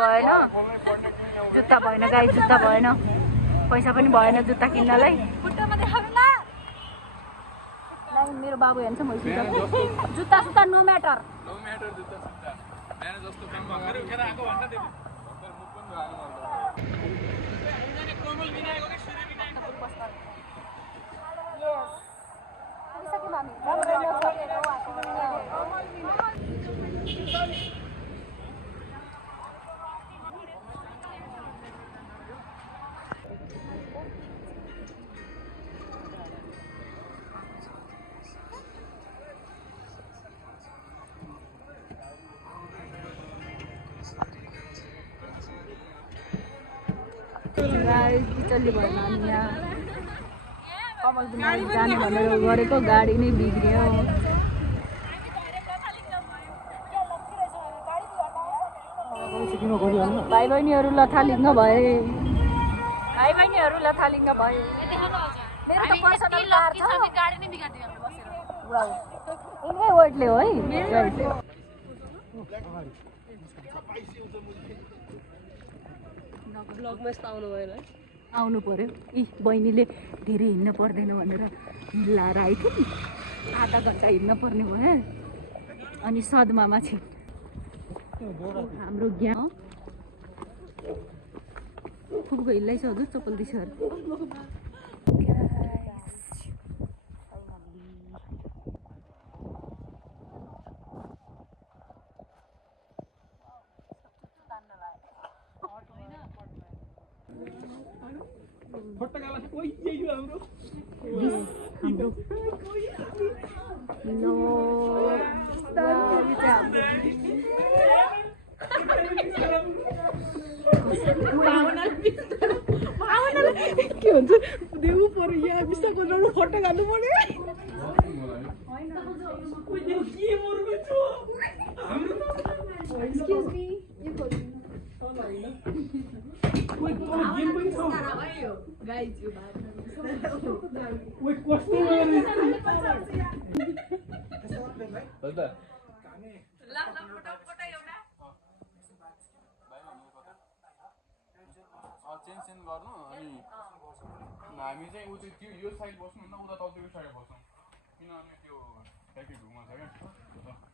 भएन जुत्ता भएन गाई जुत्ता भएन पैसा पनि भएन जुत्ता किन्नलाई मेरो बाबु हेर्छ म जुत्ता सुत्ता नो म्याटर किचनले भएन अनि यहाँ कमल जाने भनेर गरेको गाडी नै बिग्रियो भाइ बहिनीहरू लथालिङ्ग भए मेरो त पर्सनल कार छ गाडी नै बिगार्दियो हामीले बसेर यिनकै वेटले हो है ब्लगमा यस्तो आउनु भएन आउनु पर्यो बहिनीले धेरै हिँड्न पर्दैन भनेर हिल्लाएर आएको नि आधा घन्टा हिँड्न पर्ने भयो अनि सदमामा चाहिँ हाम्रो ज्ञान फुपूको हिल्लै छ हजुर चपल्दी सर के भन्छ देऊ पर्यो यहाँ बिस्तार गरेर फोटो गाड्नु पर्यो चेन्ज गर्नु अनि हामी चाहिँ उ त्यो यो साइड बस्नु न उता तलको साइड बस्नु किनभने त्यो ट्याक्सी घुमा छ क्या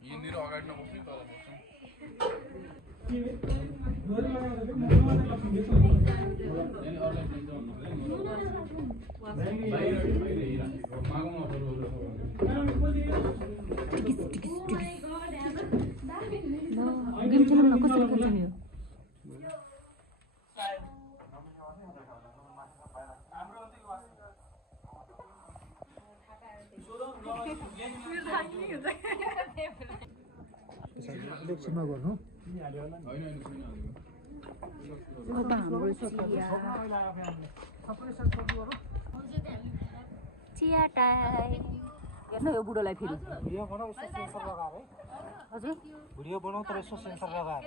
यहाँनिर अगाडि नबस्नु तल बस्नु गेम खेल्नु न कसरी खेल्छ नि इलेक्सनमा गर्नु अब हाम्रो चिया टाइम हेर्नु यो बुढोलाई फेरि भिडियो बनाऊ यसो सेन्सर लगाएर है हजुर भिडियो बनाऊ तर यसो सेन्सर लगाएर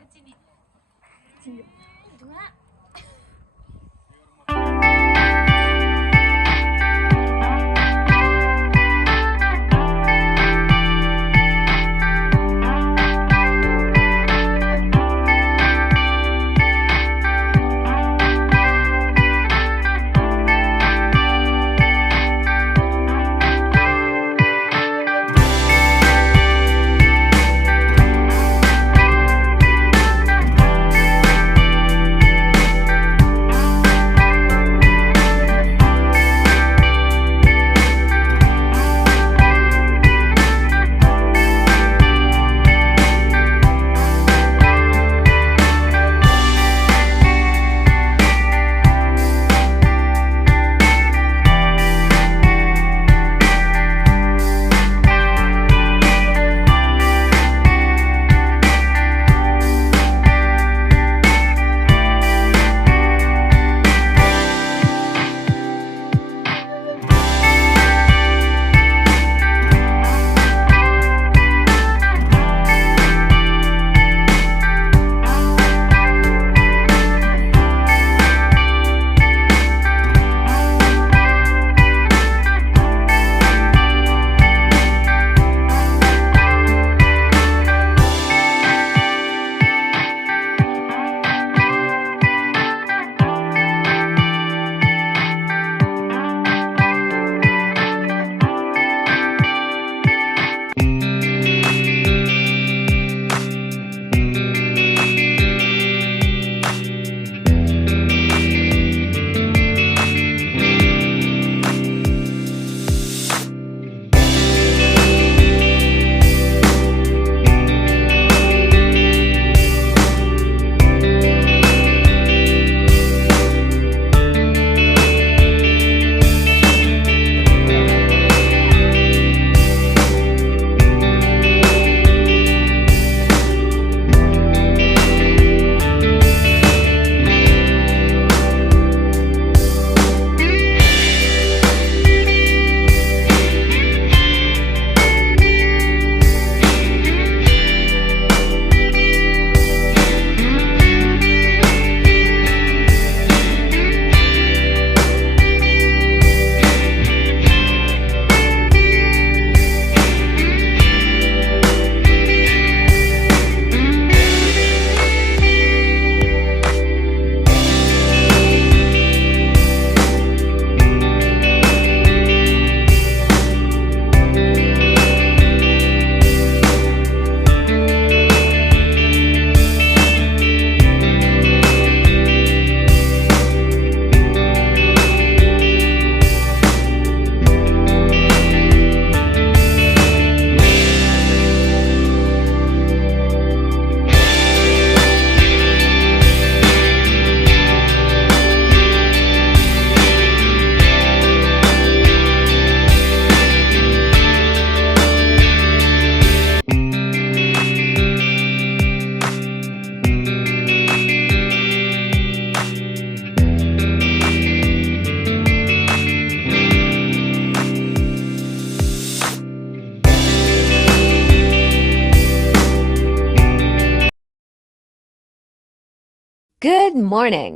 Good morning.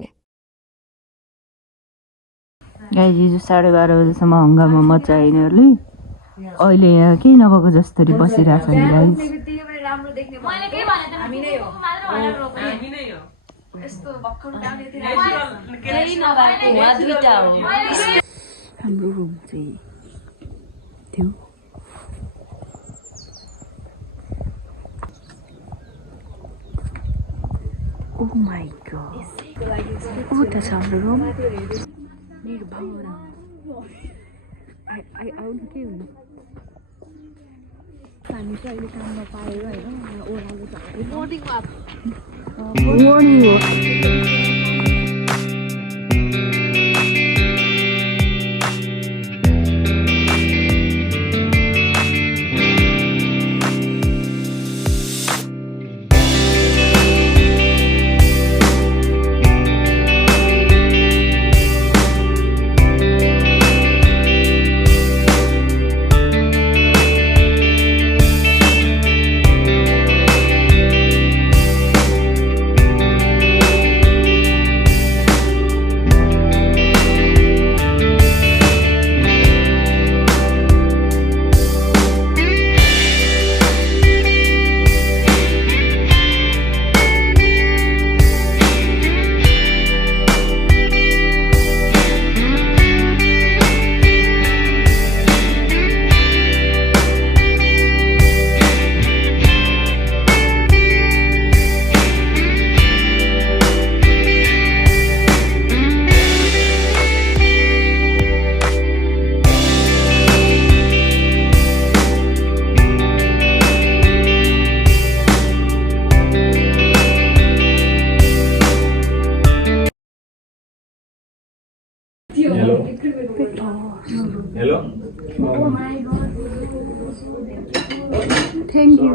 गाइज हिजो 12:30 बजेसम्म हङ्गामा मचायो यिनीहरूले अहिले यहाँ केही नभएको जस्तरी बसिरहेछ नि गाइज हाम्रो रुम चाहिँ थियो Oh my god. What is our room? Nirbhara. I don't care. हामी चाहिँ अहिले काममा पायो हैन ओरालो छ boarding walk Hello? Oh my god. Thank you.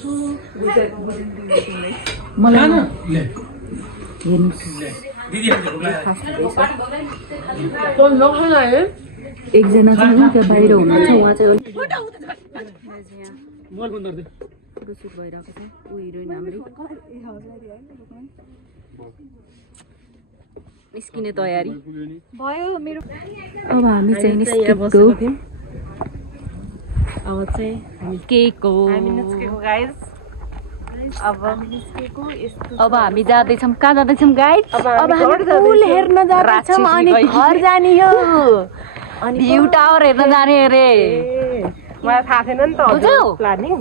So good. मलाई एकजना चाहिँ त्यहाँ बाहिर हुनुहुन्छ उहाँ चाहिँ फोटोसुट भइरहेको छ ऊ हिरोइन हाम्रो निस्किने तयारी भयो मेरो अब हामी चाहिँ निस्केको अब चाहिँ हामी केको हामी निस्केको गाइस अब हामी जाँदैछौँ कहाँ जाँदैछौँ गाइस अब हामी पुल हेर्न जाँदैछौँ अनि घर जाने हो अनि भ्यू टावर हेर्न जाने अरे मलाई थाहा छैन नि त प्लानिङ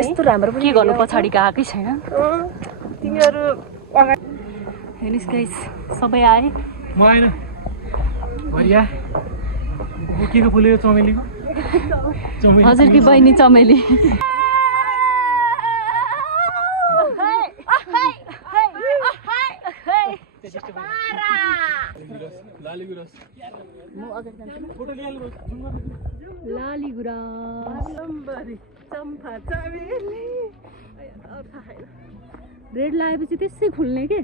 यस्तो राम्रो के गर्नु पछाडि गएकै छैन तिमीहरू हेर्नुहोस् गाइस सबै आए म आइन भैया के को फुल्यो चमेलीको हजुरकी बहिनी चमेली लाली गुराँस रेड लगाएपछि त्यसै खुल्ने के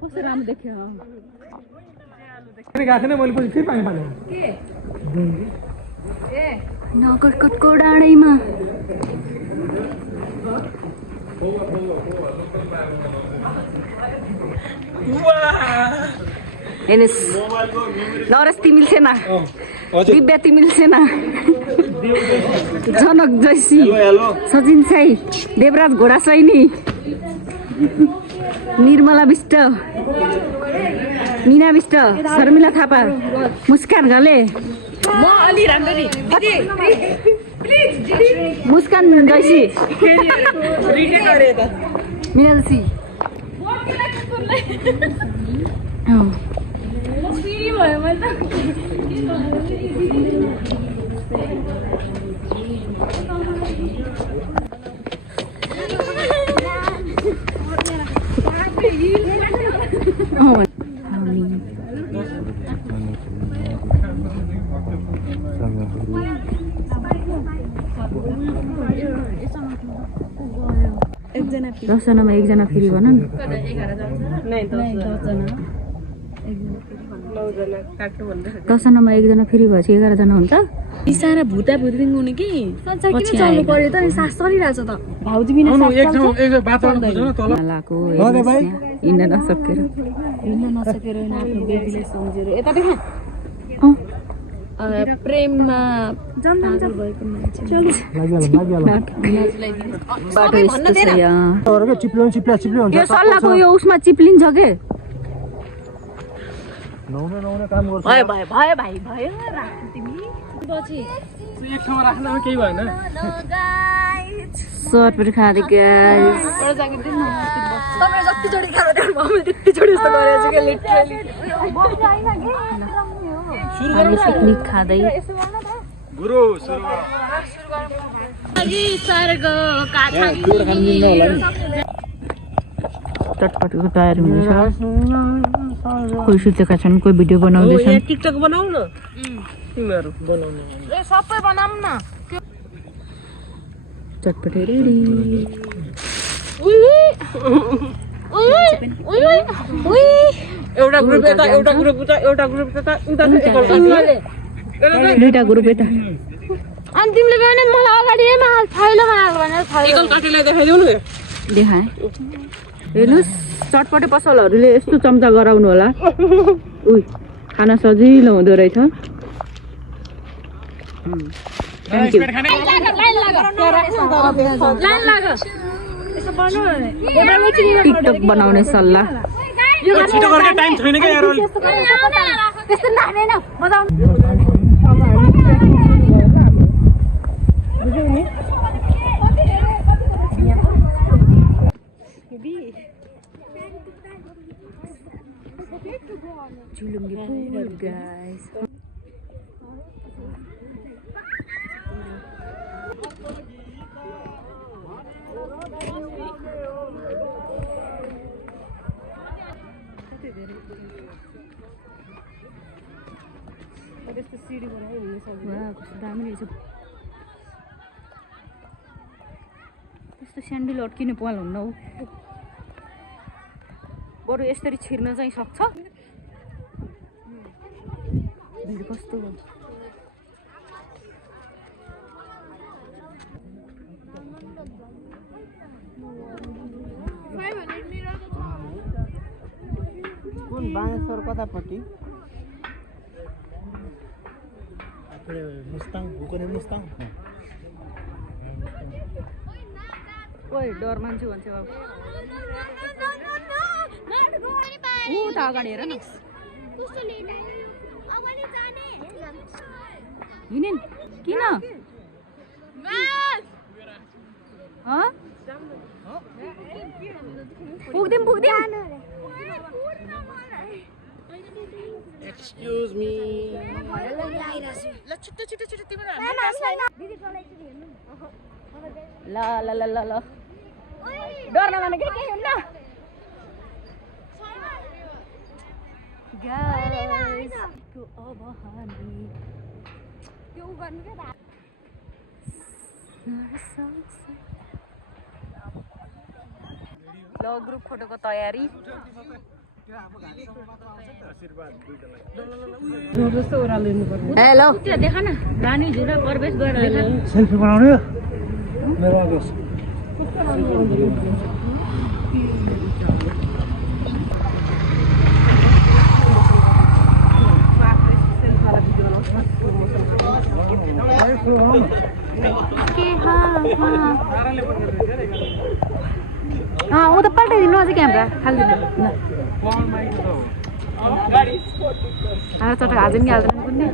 कस्तो राम्रो देख्यो नगरकोटको डाँडैमा हेर्नुहोस् नरेश तिमिल सेना दिव्या तिमिल सेना जनक जैसी सचिन साई देवराज घोडा सैनी निर्मला विष्ट मीना विष्ट शर्मिला थापा मुस्कान घले म अलि राम्ररी मुस्कान जैसी मीना जैसी दसजनामा एकजना फेरि भन न दसजनामा एकजना फेरि भएपछि 11जना हुन्छ सारा भुता भुत्रिङ हुने कि सञ्चार किन चल्नु पर्यो त सास चलिरहेछ त भाउजू बिना सास एकजना वातावरण बुझ्नु न तल लाको हिँड्न नसकेर नसकेर आफ्नो बेबीले सम्झेर यता देखा प्रेममा पागल भएको मान्छे बाटो यस्तो छ यहाँ चिप्लो हुन्छ यो सल्लाहको यो उसमा चिप्लिन्छ के नहुने काम गर्छ भयो भयो भयो भाइ भयो राख्नु तिमी पछि एक ठाउँमा राख्नमा केही भएन सर्टपट खाँदै गाइस एउटा ज्याकेट दिनु तपाईले जति जोडी खानु त्यो मैले त्यति जोडी जस्तो गरेछ के लिटरली हामी पिकनिक खाँदै गुरु सुरु चटपटको तयारी हुँदैछ कोही सुतेका छन् कोही भिडियो बनाउँदैछन् टिकटक बनाऊ न तिमीहरु बनाउनु सबै बनाऊँ न चटपट रेडी एउटा ग्रुप यता एउटा ग्रुप उता एउटा ग्रुप त्यता उता दुईटा ग्रुप यता अनि तिमीले भने मलाई अगाडिमा थैलोमा हाल भनेर एकल काटेलाई देखाइदेऊ न देखाएँ हेर्नुहोस् चटपटे पसलहरूले यस्तो चम्चा गराउनु होला उही खाना सजिलो हुँदो रहेछ टिकटक बनाउने सल्लाह छिटो गर्ने टाइम छैन के यार झुलुङ्गे पुल गाइस कस्तो दामी रहेछ त्यस्तो स्यान्डल अड्किने पाल हुन्न हौ बरु यसरी छिर्न चाहिँ सक्छ भिड कस्तो कुन बानेश्वर कतापट्टि मुस्ताङ भुकने मुस्ताङ ओइ डर मान्छे भन्छ बाबु ऊ त अगाडि हेर न हिँडेन किन पुग्दिम एक्सक्युज मी ल ल ल ल ल डर नमाने के हुन्न गाइस को अब हामी त्यो गर्नु के ल ग्रुप फोटोको तयारी हेलो त्यो देखा न रानी झुला प्रवेश गरेर देखा सेल्फी बनाउने मेरो आगोस् ऊ त पल्टाइदिनु अझै क्यामेरा खालिदिनु चटक हाल्दैन कि हाल्दैन कुनै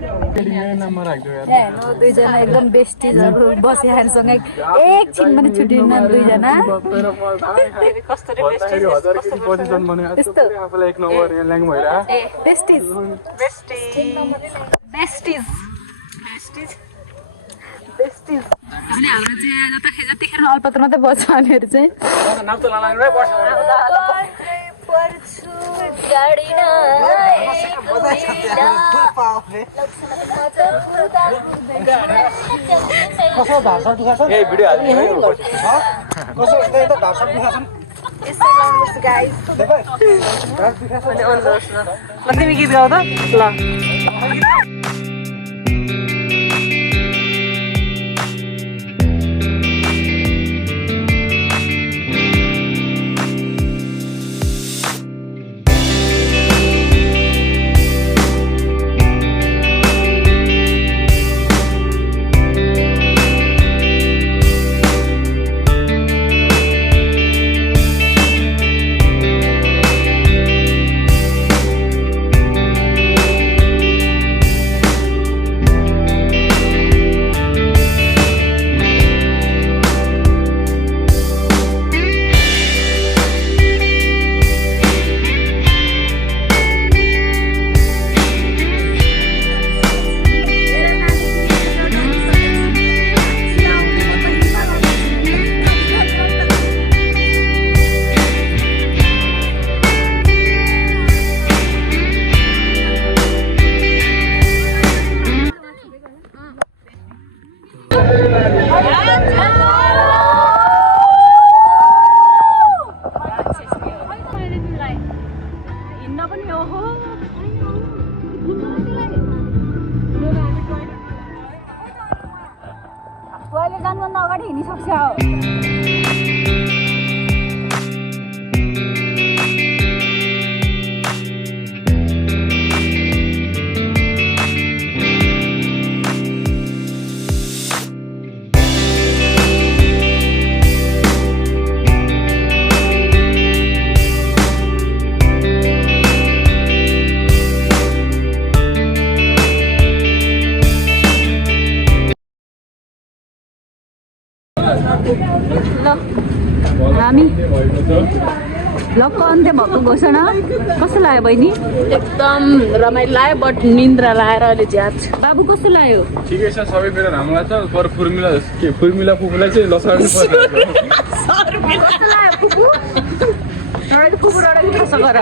दुईजना एकदम बेस्टिजहरू बसे हामीसँग एकछिन पनि छुटिन्न दुईजना अनि हाम्रो चाहिँ जतिखेर अल्पत्र मात्रै बस्छ हामीहरू चाहिँ तिमी गीत गाउ त ल जानुभन्दा अगाडि हिँडिसक्छ ल हामी भ्लगको अन्त्य भएको घोषणा कस्तो लाग्यो बहिनी एकदम रमाइलो लाग्यो बट निन्द्रा लाएर अहिले ज्याद छ बाबु कस्तो लाग्यो ठिकै छ सबै कुरा राम्रो लाग्छ पर फुर्मिला फुपूलाई चाहिँ लसार्नु पर्छ कस्तो लाग्यो फुपू एउटा फुपूबाट खासा गर